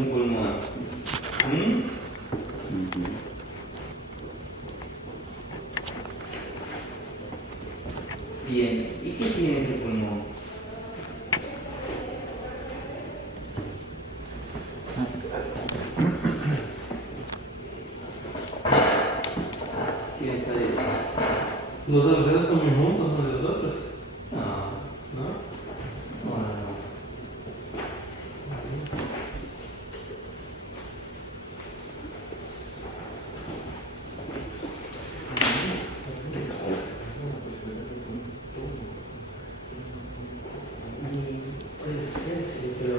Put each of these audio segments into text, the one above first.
un pulmón? ¿Mm? Bien, ¿y qué tiene ese pulmón? ¿Qué les parece? ¿Los alveolos están muy juntos unos de los otros? No, ¿No? no. Puede ser, sí, pero...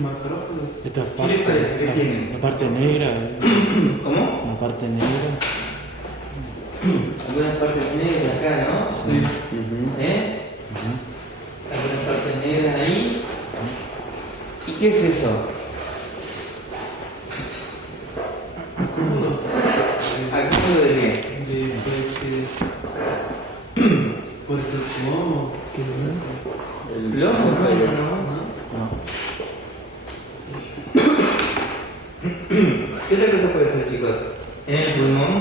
Macrófalos. Esta ¿Qué les parece? ¿Qué tiene? La parte negra. ¿Cómo? La parte negra. Algunas partes negras acá, ¿no? Sí. ¿Eh? Algunas partes negras ahí. ¿Y qué es eso? ¿Acúmulo de qué? Puede ser plomo. ¿Qué es? ¿Plomo? No. No. ¿Qué otra cosa puede ser, chicos? En el pulmón,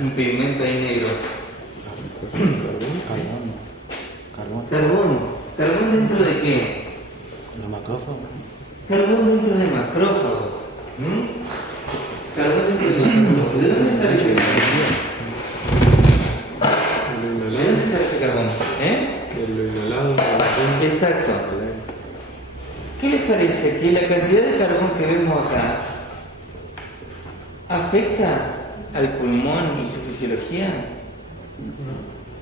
un pigmento ahí negro. Carbón. Carbón. ¿Carbón dentro de qué? Los macrófagos. Carbón dentro de macrófagos. Carbón dentro de macrófagos. ¿De dónde sale ese carbón? ¿De dónde sale ese carbón? De lo inhalado. Exacto. ¿Qué les parece que la cantidad de carbón que vemos acá afecta al pulmón y su fisiología?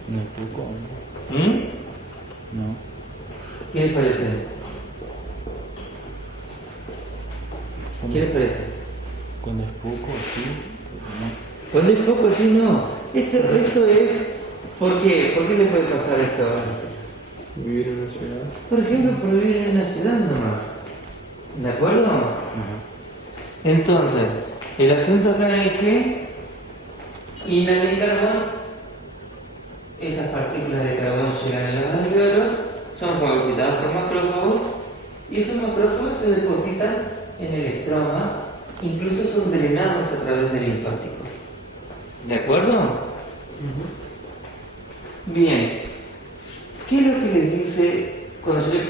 No es poco. No. ¿Qué les parece? ¿Qué les parece? Cuando es poco, sí. Cuando es poco, sí, no. Esto es... ¿Por qué? ¿Por qué le puede pasar esto? Vivir en una ciudad. Por ejemplo, por vivir en una ciudad nomás. ¿De acuerdo? Entonces, el asunto acá es que inhalan el carbón, esas partículas de carbón llegan a los alveolos, son fagocitadas por macrófagos y esos macrófagos se depositan en el estroma, incluso son drenados a través de linfáticos. ¿De acuerdo? Bien. ¿Qué es lo que les dice cuando yo le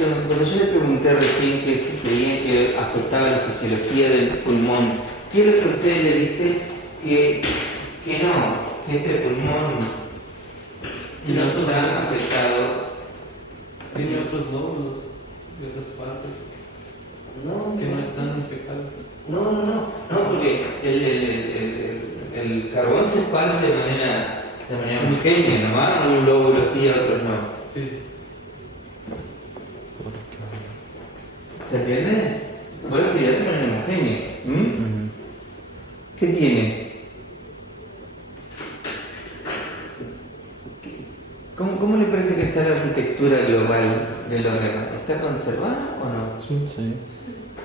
pregunté recién que si creían que afectaba la fisiología del pulmón? ¿Qué es lo que a ustedes le dice que no, que este pulmón no está afectado? Tiene otros lóbulos de esas partes que no están infectados. No, porque el carbón se esparce de manera homogénea, ¿no va? Un lóbulo sí, otros no. Sí. ¿Se entiende? Bueno, que ya de manera homogénea. ¿Qué tiene? ¿Cómo le parece que está la arquitectura global del órgano? ¿Está conservada o no? Sí.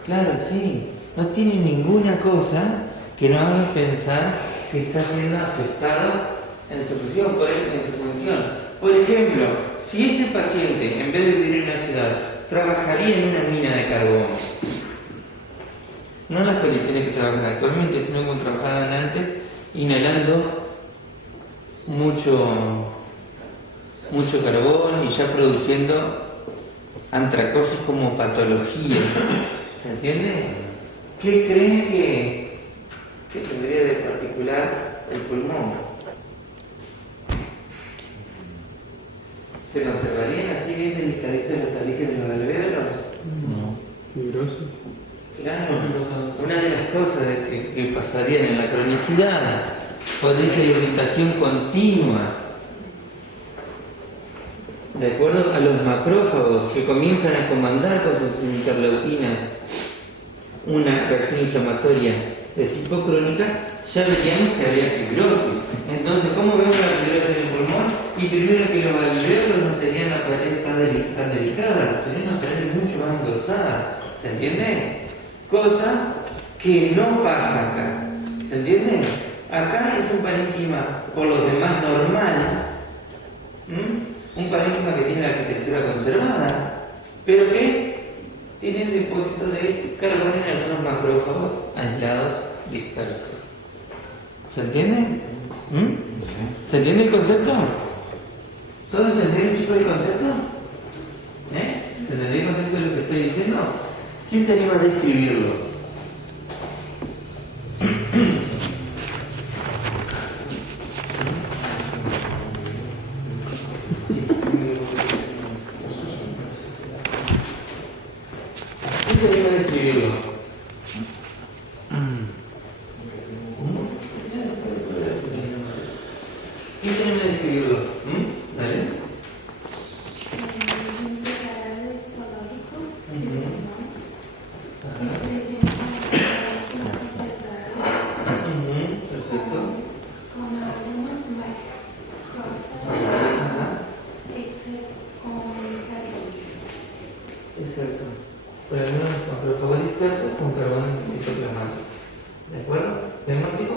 Claro, sí. No tiene ninguna cosa que nos haga pensar que está siendo afectado en su función. Por ejemplo, si este paciente, en vez de vivir en una ciudad, trabajaría en una mina de carbón, no en las condiciones que trabajan actualmente, sino como trabajaban antes, inhalando mucho carbón y ya produciendo antracosis como patología. ¿Se entiende? ¿Qué creen que tendría de particular el pulmón? ¿Se conservarían así bien delicaditos los tabiques de los alvéolos? No. Fibroso. Claro, una de las cosas que pasarían en la cronicidad por esa irritación continua, de acuerdo a los macrófagos que comienzan a comandar con sus interleuquinas una reacción inflamatoria de tipo crónica, ya veríamos que habría fibrosis. Entonces, ¿cómo vemos la fibrosis en el pulmón? Y primero que los alvéolos no serían las paredes tan delicadas, serían unas paredes mucho más engrosadas. ¿Se entiende? Cosa que no pasa acá. ¿Se entiende? Acá es un parénquima por los demás normal. Un parénquima que tiene la arquitectura conservada, pero que tienen depósitos de carbón en algunos macrófagos aislados dispersos. ¿Se entiende? ¿Mm? ¿Se entiende el concepto? ¿Todos entendieron, chicos, el concepto? ¿Se entendió el concepto de lo que estoy diciendo? ¿Quién se anima a describirlo? ¿Quién se anima a describirlo? ¿Quién se anima a describirlo? Dale. Perfecto. Exacto. Por algunos macrófagos dispersos con carbón citoplasmático. ¿De acuerdo? ¿Diagnóstico?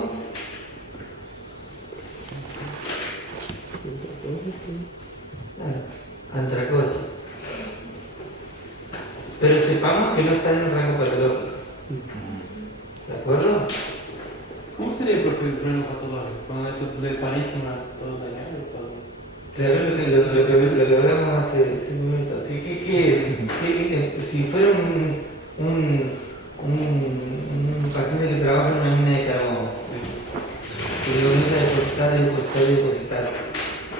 Claro. Antracosis. Pero sepamos que no está en un rango patológico. ¿De acuerdo? ¿Cómo sería el perfil de pleno patológico? Cuando eso del parénquima todo dañado y todo. Claro, lo que hablamos hace 5 minutos. ¿Qué es? Si fuera un paciente que trabaja en una mina de carbón, que comienza a depositar,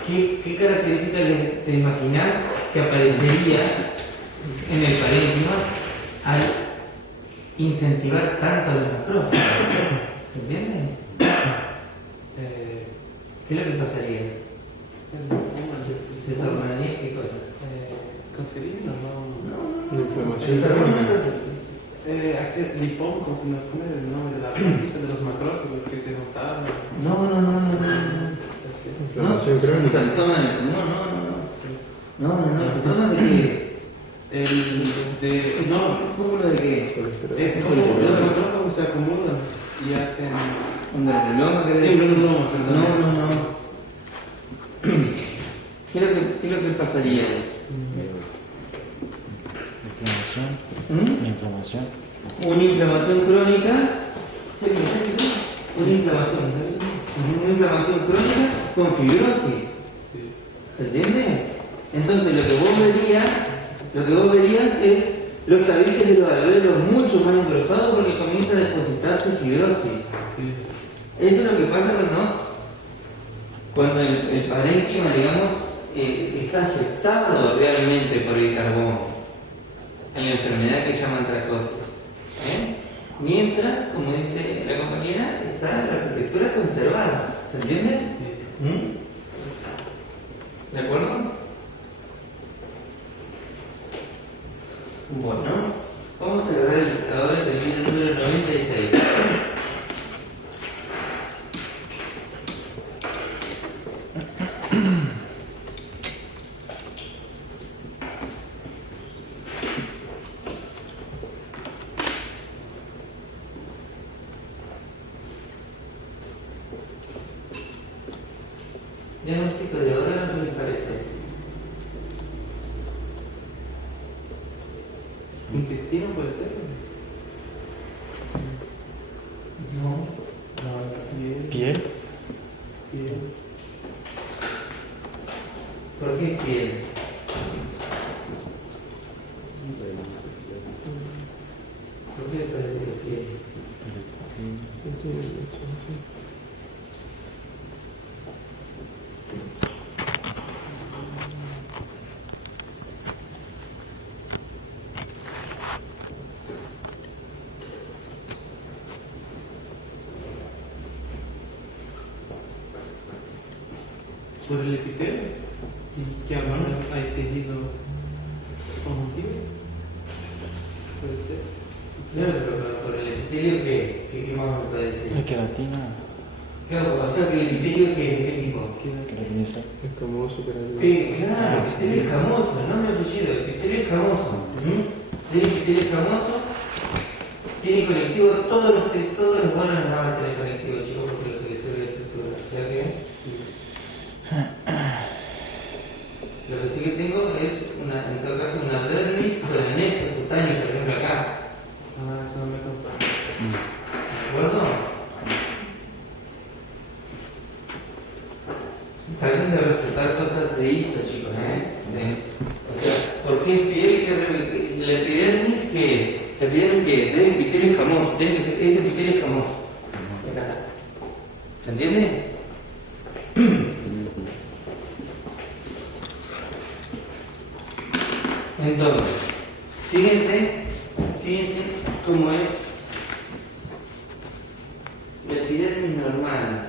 ¿qué características te imaginas que aparecería en el parénquima al incentivar tanto a los macrófagos? ¿Se entiende? ¿Qué es lo que pasaría? ¿Se tornaría qué cosa? Cancerígeno, no. La inflamación El carbón crónica. Aquel lipón, como se nos pone el nombre de la plantita de los macrófagos que se juntaban. No. Inflamación crónica. ¿Citoma de qué es? ¿Cómo de qué es? Es como los macrófagos se acumulan y hacen. ¿Un granuloma? Sí, un granuloma, perdón. No. ¿Qué es lo que pasaría? Inflamación. Una inflamación crónica. Una inflamación crónica con fibrosis. Sí. ¿Se entiende? Entonces lo que vos verías es los tabiques de los alvéolos mucho más engrosados porque comienza a depositarse fibrosis. Sí. Eso es lo que pasa cuando el parénquima, digamos, está afectado realmente por el carbón en la enfermedad que llaman antracosis. Mientras, como dice la compañera, está la arquitectura conservada. ¿Se entiende? Sí. ¿De acuerdo? Bueno, vamos a agarrar ahora el vídeo número 96. Diagnóstico de ahora, ¿qué les parece? ¿Intestino puede ser? No. Piel. ¿Por qué piel? ¿Por qué parece que piel? ¿Por el epitelio? ¿Que ahora hay tejido conjuntivo? Puede ser. Claro, pero por el epitelio, ¿qué más me puede decir? La queratina. Claro, o sea que el epitelio, ¿qué tipo? Queratinesa. Escamoso, Claro, el epitelio escamoso, no mi apellido, el epitelio escamoso. Tiene epitelio escamoso, tiene conectivo, todos los órganos no van a tener conectivo, chicos, porque lo que se ve la estructura. O sea que lo que sí que tengo es, en todo caso, una dermis con el anexo cutáneo, por epitelio que es epitelio escamoso, tiene que ser ese epitelio escamoso. Acá está. ¿Se entiende? Entonces, fíjense cómo es la epidermis normal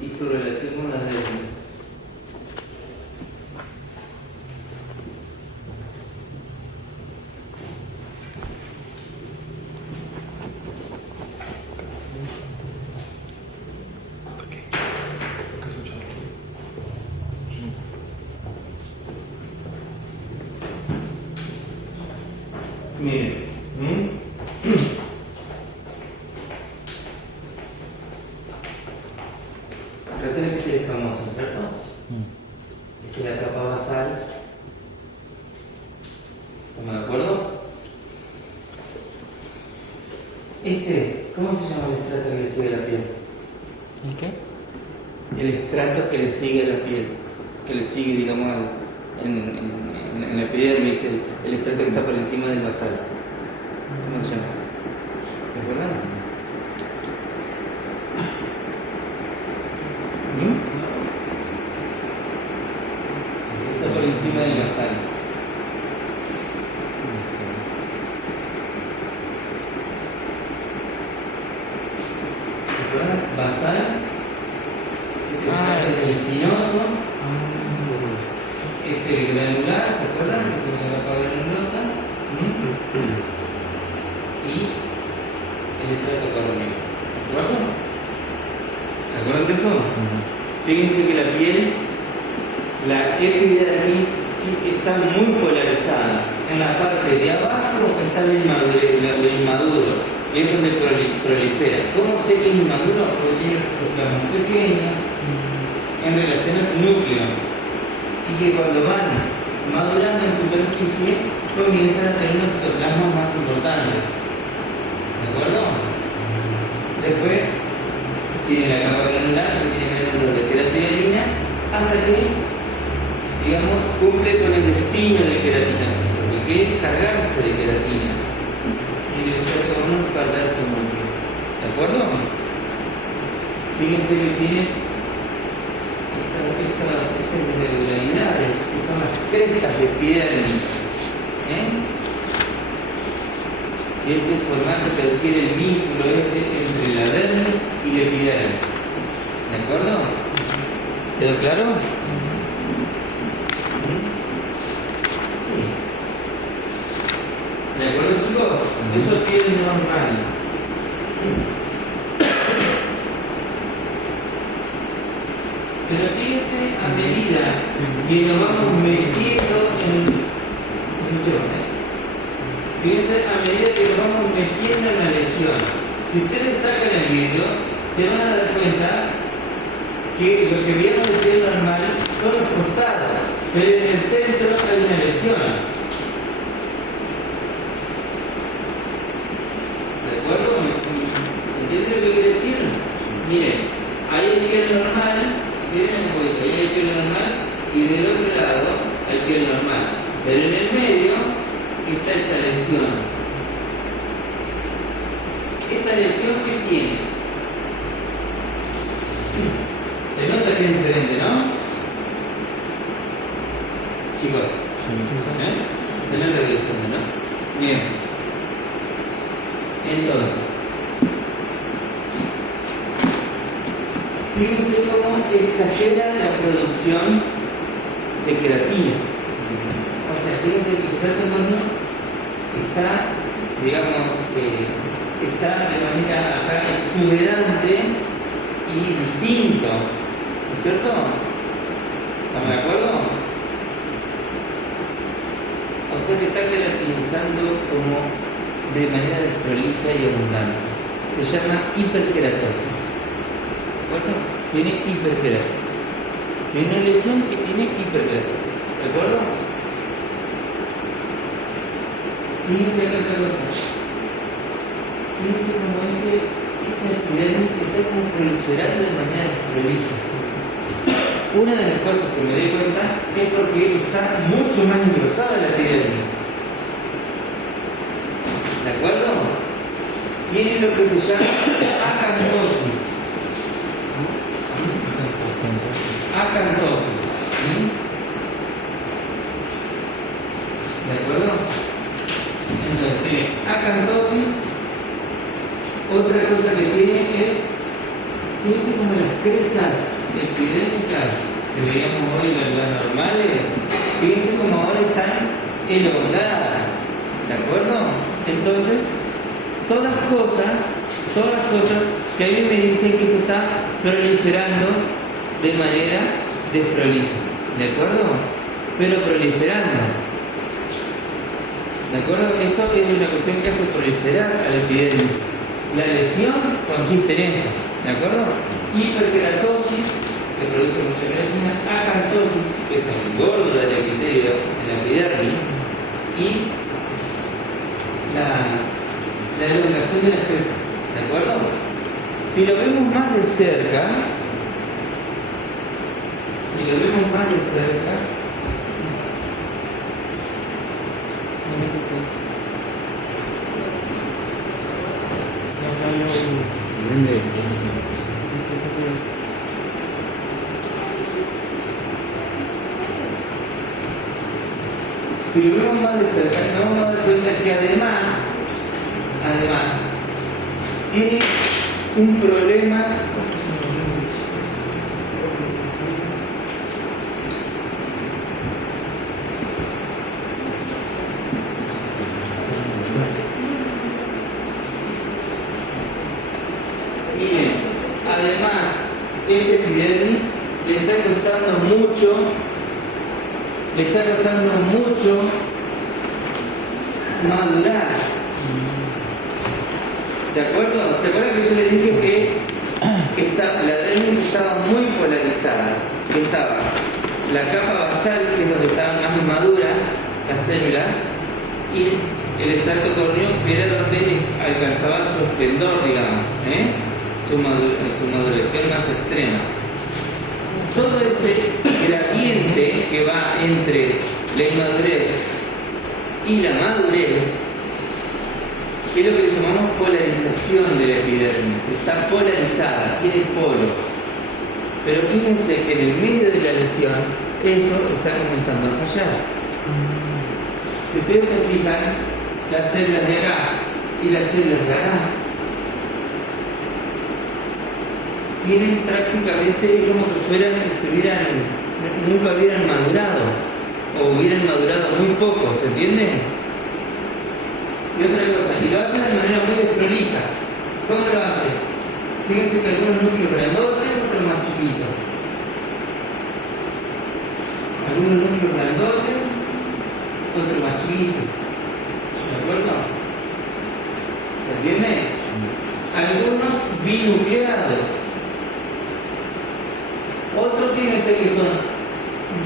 y su relación con la dermis. Miren, acá tiene que ser escamoso, ¿cierto? Esta es la capa basal. ¿Estamos de acuerdo? ¿Cómo se llama el estrato que le sigue a la piel? ¿El qué? El estrato que le sigue a la piel, que le sigue, digamos, en la epidermis, el estrato que está por encima del basal. ¿Cómo se llama? ¿Se acuerdan? Está por encima del basal. ¿Se acuerdan? Basal, el espinoso, granular, ¿se acuerdan? Que tiene la capa granulosa. Y el estrato coronario. ¿De acuerdo? ¿Se acuerdan de eso? Fíjense que la piel, la epidermis, sí está muy polarizada. En la parte de abajo está lo inmaduro, que es donde prolifera. ¿Cómo sé que es inmaduro? Porque tiene los citoplasmas pequeños en relación a su núcleo. Y que cuando van madurando en superficie, comienzan a tener unos citoplasmas más importantes. ¿De acuerdo? Después tiene la capa granular que tiene granulos de queratina hasta que, digamos, cumple con el destino del queratinocito, que es cargarse de queratina y el estrato no perderse mucho. ¿De acuerdo? Fíjense que tiene estas irregularidades que son las crestas de epidermis. Y es el formato que adquiere el vínculo ese entre la dermis y la epidermis. ¿De acuerdo? ¿Quedó claro? Sí. ¿De acuerdo, chicos? Eso es piel normal. Pero fíjense a medida que nos vamos metiendo fíjense a medida que nos vamos metiendo en la lesión. Si ustedes sacan el vidrio, se van a dar cuenta que lo que vieron de piel normal son los costados, pero en el centro hay una lesión. ¿De acuerdo? ¿Se entiende lo que quiere decir? Miren, ahí hay piel normal, miren un poquito, ahí hay piel normal y del otro lado hay piel normal, pero en el medio está esta lesión. ¿Esta lesión qué tiene? Se nota que es diferente, ¿no? Chicos, se nota que es diferente, ¿no? Bien. Entonces, fíjense cómo exagera la producción de queratina. O sea, fíjense que el estrato corno está, digamos, está de manera acá exuberante y distinto, ¿no es cierto? ¿Estamos de acuerdo? O sea que está queratinizando como de manera desprolija y abundante. Se llama hiperkeratosis. ¿De acuerdo? Tiene hiperkeratosis. Tiene una lesión que tiene hiperkeratosis. ¿De acuerdo? Fíjense acá otra cosa. Fíjense cómo esta epidermis está como proliferando de manera desprolija. Una de las cosas que me doy cuenta es porque está mucho más engrosada la epidermis. ¿De acuerdo? Tiene lo que se llama acantosis. Acantosis. ¿Sí? ¿De acuerdo? Entonces tiene acantosis. Otra cosa que tiene es, fíjense como las crestas epidémicas que veíamos hoy, las normales, fíjense como ahora están elongadas. ¿De acuerdo? Entonces, todas cosas que a mí me dicen que esto está proliferando de manera desprolija. ¿De acuerdo? Pero proliferando. ¿De acuerdo? Esto es una cuestión que hace proliferar a la epidermis. La lesión consiste en eso. ¿De acuerdo? Hiperkeratosis, que produce mucha queratina. Acantosis, que se engorda el epitelio en la epidermis. Y la elongación de las crestas. ¿De acuerdo? Si lo vemos más de cerca, nos vamos a dar cuenta que además tiene un problema este epidermis le está costando mucho madurar. ¿De acuerdo? ¿Se acuerdan que yo les dije que la dermis estaba muy polarizada? Que estaba la capa basal, que es donde estaban más maduras las células, y el estrato córneo, que era donde alcanzaba su esplendor, digamos, su maduración más extrema. Todo ese gradiente que va entre la inmadurez y la madurez es lo que le llamamos polarización de la epidermis. Está polarizada, tiene polos. Pero fíjense que en el medio de la lesión eso está comenzando a fallar. Si ustedes se fijan, las células de acá y las células de acá tienen prácticamente, es como que nunca hubieran madurado, o hubieran madurado muy poco, ¿se entiende? Y otra cosa, y lo hace de manera muy desprolija. ¿Cómo lo hace? Fíjense que algunos núcleos grandotes, otros más chiquitos. Algunos núcleos grandotes, otros más chiquitos. ¿De acuerdo? ¿Se entiende? Algunos binucleados. Otros, fíjense que son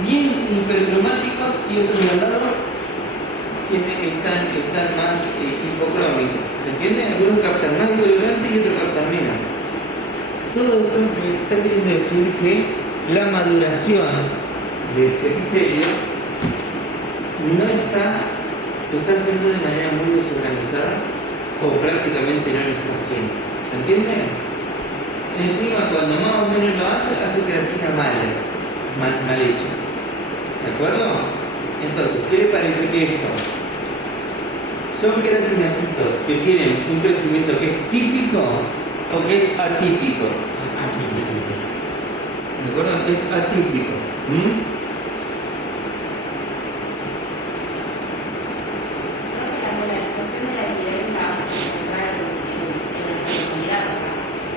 bien hipercromáticos y otros al lado están más hipocrómicos. ¿Se entiende? Algunos captan más colorante y otros captan menos. Todo eso me está queriendo decir que la maduración de este epitelio no está haciendo de manera muy desorganizada o prácticamente no lo está haciendo. ¿Se entiende? Encima, cuando más o menos lo hace queratina mal hecha. ¿De acuerdo? Entonces, ¿qué le parece que esto? Son queratinocitos que tienen un crecimiento que es típico o que es atípico. ¿De acuerdo? Es atípico. La polarización de la epidermis va a entrar en la profundidad.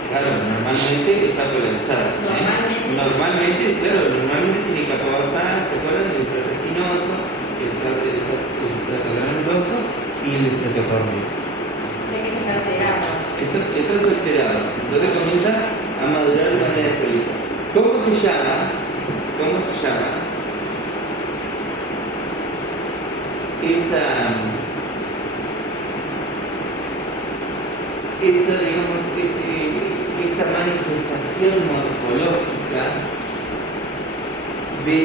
Claro, normalmente está polarizada. Normalmente, tiene capa basal, ¿se acuerdan? El estrato espinoso, el estrato granuloso y el estrato córneo. Sé que esto está alterado. Esto está alterado. Entonces comienza a madurar de manera desprolija. ¿Cómo se llama? Esa manifestación morfológica de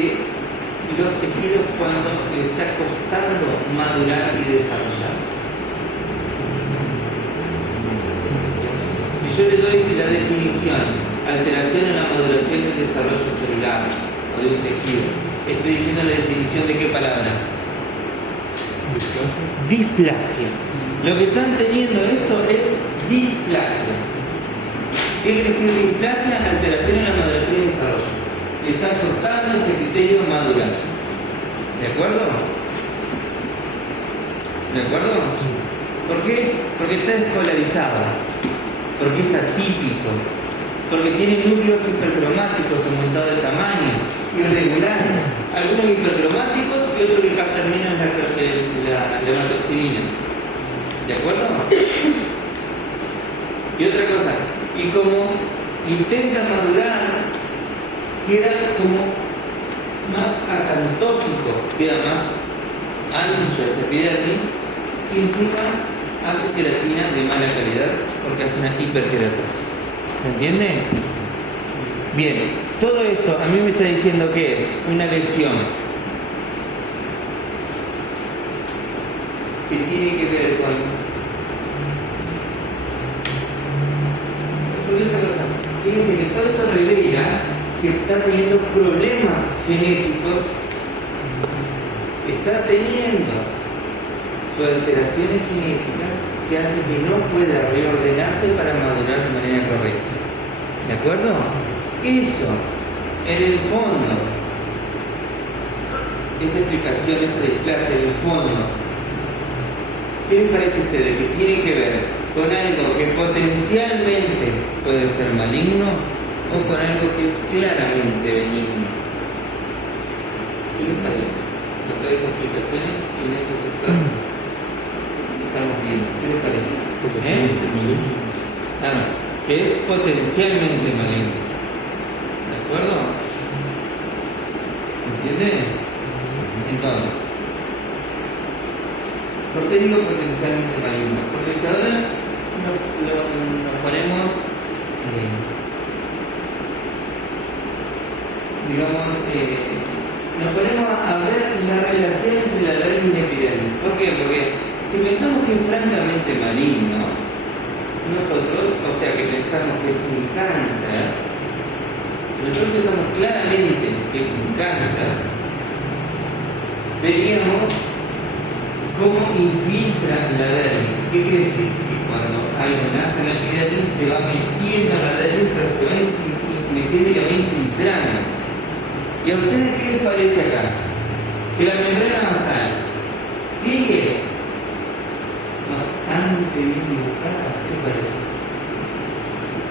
los tejidos cuando les está costando madurar y desarrollarse. yo le doy la definición, alteración en la maduración y el desarrollo celular o de un tejido, estoy diciendo la definición de qué palabra. Displasia. Lo que están teniendo esto es displasia. ¿Qué quiere decir displasia? Alteración en la maduración y el desarrollo. Le está costando este criterio madurar. ¿De acuerdo? ¿De acuerdo? ¿Por qué? Porque está escolarizado. Porque es atípico. Porque tiene núcleos hipercromáticos aumentados de tamaño, irregulares. Algunos hipercromáticos y otros que captan menos la levatoxilina. ¿De acuerdo? Y otra cosa, y como intenta madurar, queda como más acantósico, queda más ancho esa epidermis y encima hace queratina de mala calidad porque hace una hiperkeratosis. ¿Se entiende? Bien, todo esto a mí me está diciendo que es una lesión que tiene que ver con... Otra cosa, fíjense que todo esto revela que está teniendo problemas genéticos, está teniendo sus alteraciones genéticas que hace que no pueda reordenarse para madurar de manera correcta. ¿De acuerdo? Eso, en el fondo, esa explicación, esa displasia, en el fondo, ¿qué les parece a ustedes? Que tiene que ver con algo que potencialmente puede ser maligno o con algo que es claramente benigno. ¿Qué les parece? Con todas estas explicaciones en ese sector estamos viendo. ¿Qué les parece? Claro, que es potencialmente maligno. ¿De acuerdo? ¿Se entiende? Entonces, ¿por qué digo potencialmente maligno? Porque si ahora nos ponemos, nos ponemos a ver la relación entre la dermis y la epidermis. ¿Por qué? Porque si pensamos que es francamente maligno, nosotros, o sea que pensamos que es un cáncer, nosotros pensamos claramente que es un cáncer, veríamos cómo infiltra la dermis. ¿Qué quiere decir? Que cuando algo nace en la epidermis se va metiendo en la dermis, pero se va metiendo y la va infiltrando. ¿Y a ustedes qué les parece acá? Que la membrana basal sigue bastante bien dibujada. ¿Qué les parece?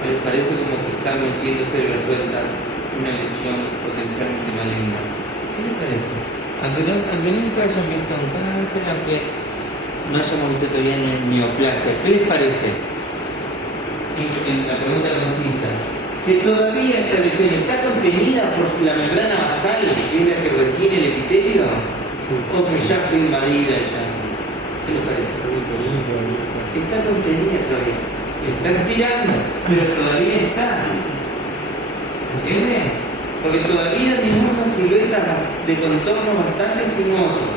¿Les parece como que están metiéndose resueltas una lesión potencialmente maligna? ¿Qué les parece? Aunque nunca hayan visto un cáncer, aunque no hayamos visto todavía ni neoplasia, ¿qué les parece? En la pregunta concisa, que todavía esta lesión está contenida por la membrana basal, que es la que retiene el epitelio, o que ya fue invadida ya. ¿Qué les parece? Está contenida todavía. Está estirando, pero todavía está. ¿Se entiende? Porque todavía dibuja siluetas de contorno bastante sinuosos.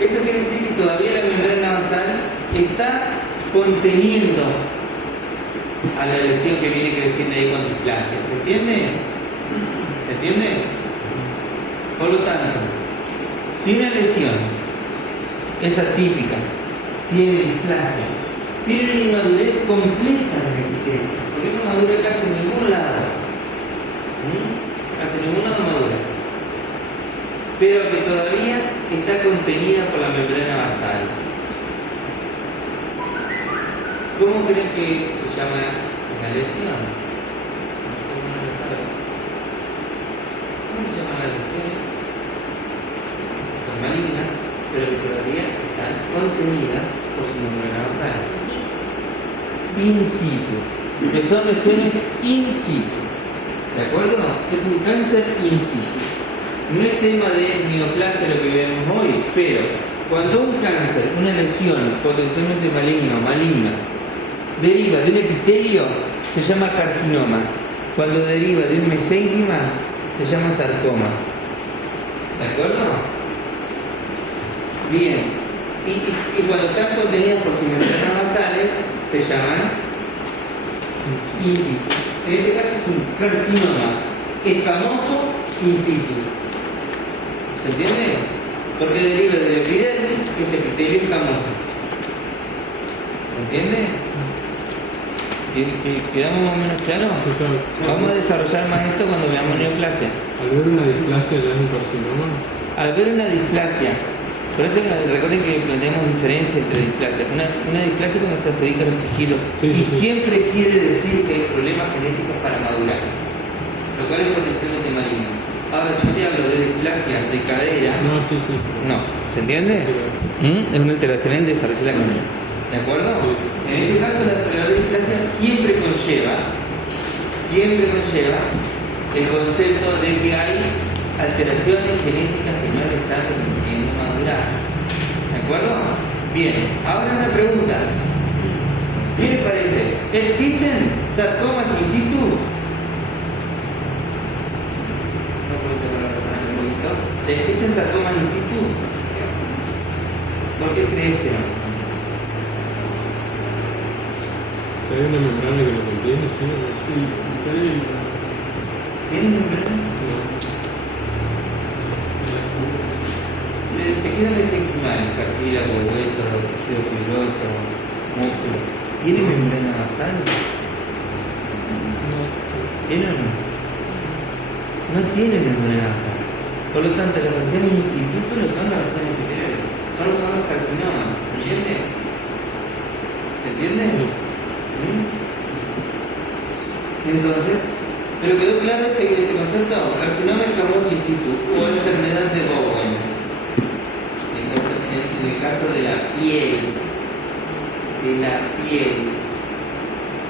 Eso quiere decir que todavía la membrana basal está conteniendo a la lesión que viene creciendo ahí con displasia. ¿Se entiende? ¿Se entiende? Por lo tanto, si una lesión es atípica, tiene displasia, tiene una inmadurez completa del epitelio, porque no madura casi en ningún lado. Casi en ningún lado madura. Pero que todavía está contenida por la membrana basal. ¿Cómo creen que se llama la lesión? No sé cómo lo saben. ¿Cómo se llaman las lesiones? Son malignas, pero que todavía están contenidas por su membrana basal. In situ. Que son lesiones in situ. ¿De acuerdo? Es un cáncer in situ. No es tema de neoplasia lo que vemos hoy, pero cuando un cáncer, una lesión potencialmente maligna o maligna, deriva de un epitelio, se llama carcinoma. Cuando deriva de un mesénquima, se llama sarcoma. ¿De acuerdo? Bien. Y cuando están contenidas por sus membranas basales, se llaman in situ. En este caso es un carcinoma escamoso in situ. ¿Se entiende? Porque deriva de la epidermis, que es epitelio escamoso. ¿Se entiende? ¿Quedamos más o menos claro? Vamos a desarrollar más esto cuando veamos neoplasia. Al ver una displasia ya es un carcinoma. Al ver una displasia, por eso recuerden que planteamos diferencia entre displasias. Una displasia cuando se adjudican los tejidos y siempre quiere decir que hay problemas genéticos para madurar, lo cual es potencialmente maligno. Ahora, yo te hablo de displasia de cadera. No, sí. No, ¿se entiende? Es una alteración en el desarrollo de la cadera. ¿De acuerdo? Sí. En este caso, la displasia siempre conlleva el concepto de que hay alteraciones genéticas que no le están permitiendo madurar. ¿De acuerdo? Bien, ahora una pregunta. ¿Qué le parece? ¿Existen sarcomas in situ? No puedo interrogar un poquito. ¿Existen sarcomas in situ? ¿Por qué crees que no? Si hay una membrana que lo contiene, sí. ¿Tienen membrana? No. El tejido mesenquimal, cartílago, hueso, tejido fibroso, músculo, ¿tiene membrana basal? ¿Tiene o no? No tiene membrana basal. Por lo tanto, las versiones in situ solo son las versiones epiteliales, solo son los carcinomas. ¿Se entiende? ¿Se entiende? Sí. Entonces, pero quedó claro este concepto: carcinoma escamoso in situ o enfermedad de Bowen. En el caso de la piel,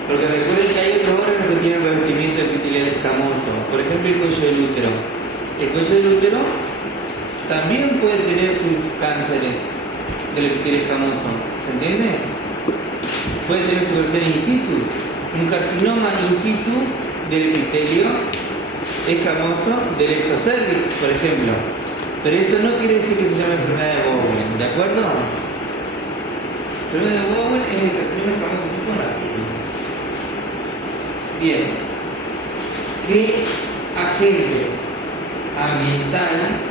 porque recuerden que hay otros órganos que tienen revestimiento epitelial escamoso, por ejemplo el cuello del útero. El cuello del útero también puede tener sus cánceres del epitelio escamoso, ¿se entiende? Puede tener su versión in situ, un carcinoma in situ del epitelio escamoso del exocervix, por ejemplo. Pero eso no quiere decir que se llame enfermedad de Bowen, ¿de acuerdo? Enfermedad de Bowen es el carcinoma escamoso in situ en la piel. Bien. ¿Qué agente ambiental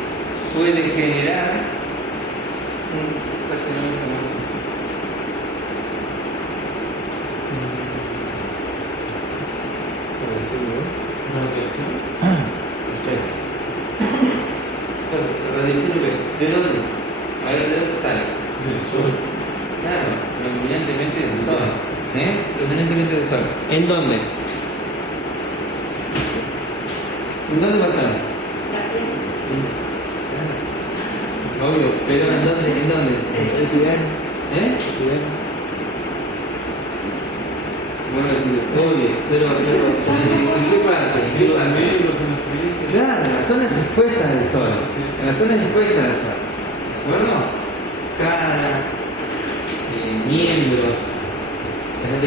puede generar un carcinoma escamoso in situ? Perfecto. Radiación UV. ¿De dónde? A ver, ¿de dónde sale? Del sol. Claro, predominantemente del sol. Predominantemente del sol. ¿En dónde? ¿En dónde va a estar? Claro. Obvio, pero ¿en dónde? ¿En dónde? Bueno, decir, obvio, pero ¿en qué parte? ¿En qué parte? Claro, en las zonas expuestas del sol. En las zonas expuestas del sol. ¿De acuerdo? Cara, miembros,